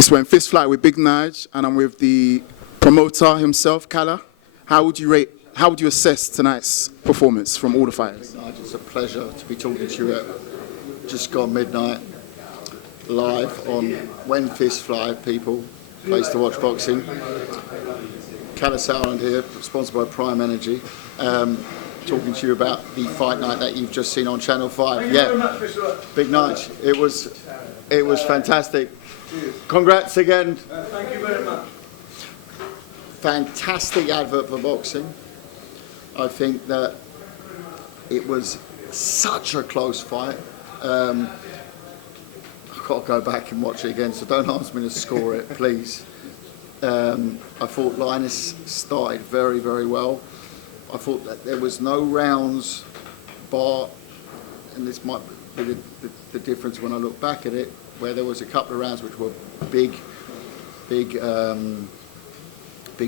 It's When Fist Fly with Big Nige, and I'm with the promoter himself, Kalle. How would you assess tonight's performance from all the fighters? It's a pleasure to be talking to you at just gone midnight, live on When Fist Fly, people. Place to watch boxing. Kalle Sauerland here, sponsored by Prime Energy. Talking to you about the fight night that you've just seen on Channel 5. Yeah, Big Night. It was fantastic. Congrats again. Thank you very much. Fantastic advert for boxing. I think that it was such a close fight. I've got to go back and watch it again, so don't ask me to score it, please. I thought Linus started very, very well. I thought that there was no rounds, bar, and this might be the difference when I look back at it, where there was a couple of rounds which were big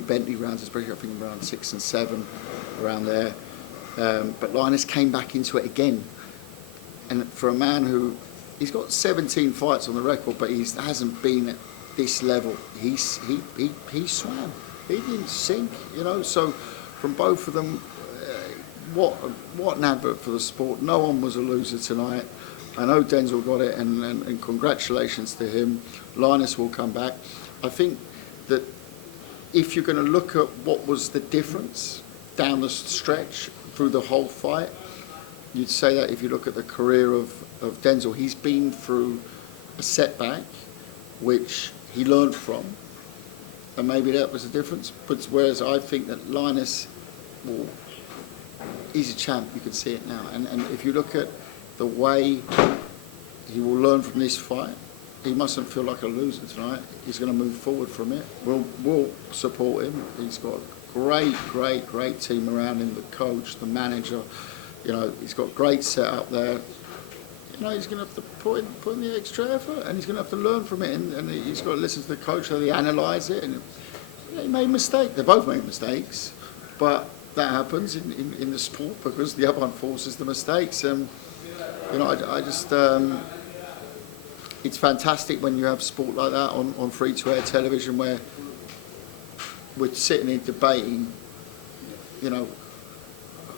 Bentley rounds, especially I think around 6 and 7, around there. But Linus came back into it again, and for a man who he's got 17 fights on the record, but he hasn't been at this level. He swam. He didn't sink, you know. So from both of them, what an advert for the sport. No one was a loser tonight. I know Denzel got it, and congratulations to him. Linus will come back. I think that if you're going to look at what was the difference down the stretch through the whole fight, you'd say that if you look at the career of Denzel, he's been through a setback, which he learned from, and maybe that was the difference. But whereas I think that Linus, well, he's a champ, you can see it now. And if you look at the way he will learn from this fight, he mustn't feel like a loser tonight. He's going to move forward from it. We'll support him. He's got a great team around him, the coach, the manager. You know, he's got great setup there. You know, he's going to have to put in the extra effort, and he's going to have to learn from it, and he's got to listen to the coach how they analyse it. And you know, he made mistakes. They both made mistakes, but that happens in the sport because the other one forces the mistakes. And you know, I just it's fantastic when you have sport like that on free-to-air television, where we're sitting here debating, you know,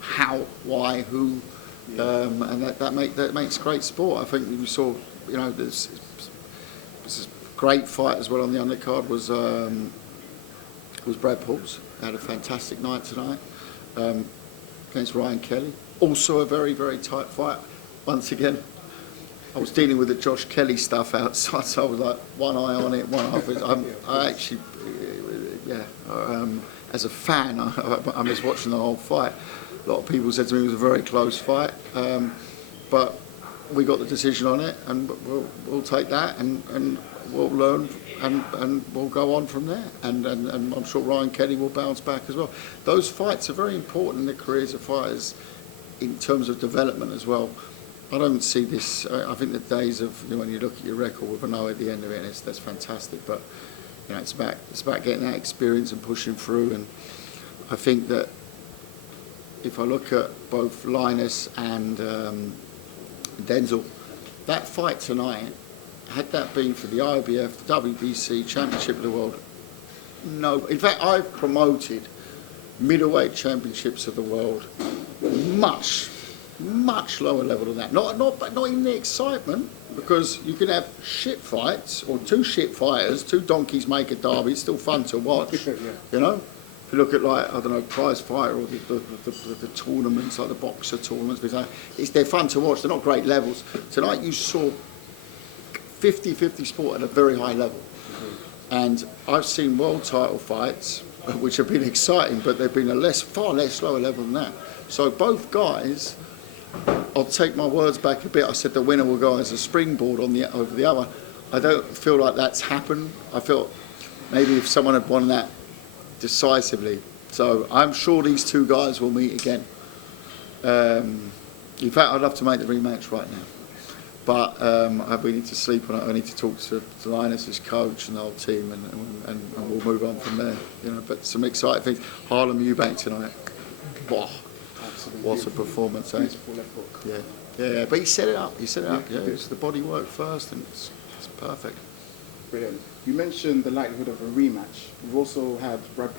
how, why, who. And that makes great sport. I think we saw, you know, this great fight as well on the undercard was Brad Paul's. Had a fantastic night tonight against Ryan Kelly. Also a very, very tight fight. Once again, I was dealing with the Josh Kelly stuff outside, so I was like one eye on it, one off it. I actually, as a fan, I was watching the whole fight. A lot of people said to me it was a very close fight, but we got the decision on it, and we'll take that, and we'll learn, and we'll go on from there. And I'm sure Ryan Kelly will bounce back as well. Those fights are very important in the careers of fighters in terms of development as well. I don't see this. I think the days of, you know, when you look at your record with a no at the end of it, that's fantastic. But you know, it's about getting that experience and pushing through. And I think that if I look at both Linus and Denzel, that fight tonight, had that been for the IBF, the WBC, Championship of the World, no. In fact, I've promoted middleweight championships of the world much lower level than that. Not even the excitement, because you can have shit fights, or two shit fighters, two donkeys make a derby. It's still fun to watch, you know. If you look at, like, I don't know, prize fighter, or the tournaments, like the boxer tournaments, they're fun to watch. They're not great levels. Tonight you saw 50-50 sport at a very high level. And I've seen world title fights which have been exciting, but they've been far less lower level than that. So both guys, I'll take my words back a bit. I said the winner will go as a springboard over the other. I don't feel like that's happened. I feel maybe if someone had won that decisively. So I'm sure these two guys will meet again. In fact, I'd love to make the rematch right now. But we need to sleep on it. I need to talk to Linus' coach and the whole team, and we'll move on from there. You know, but some exciting things. Harlem Eubank tonight. Wow. What a performance, eh? Yeah. But he set it up. Yeah, it's the body work first, and it's perfect. Brilliant. You mentioned the likelihood of a rematch. We've also had Brad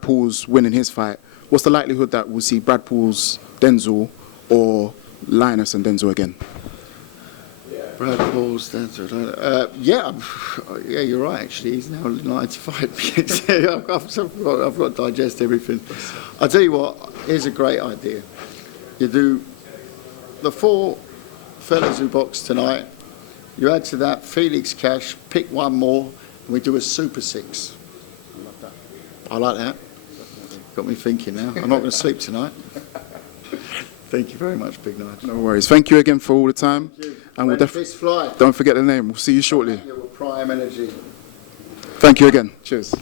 Paul's winning his fight. What's the likelihood that we'll see Brad Paul's Denzel or Linus and Denzel again? Brad Paul's Denzel. Yeah, you're right. Actually, he's now in line to fight me. I've got to digest everything. I'll tell you what. Here's a great idea. You do the 4 fellas who box tonight. You add to that Felix Cash, pick one more, and we do a Super 6. I love that. I like that. Got me thinking now. I'm not going to sleep tonight. Thank you very much, Big Nigel. No worries. Thank you again for all the time. And we'll fly. don't forget the name. We'll see you shortly. Prime Energy. Thank you again. Cheers.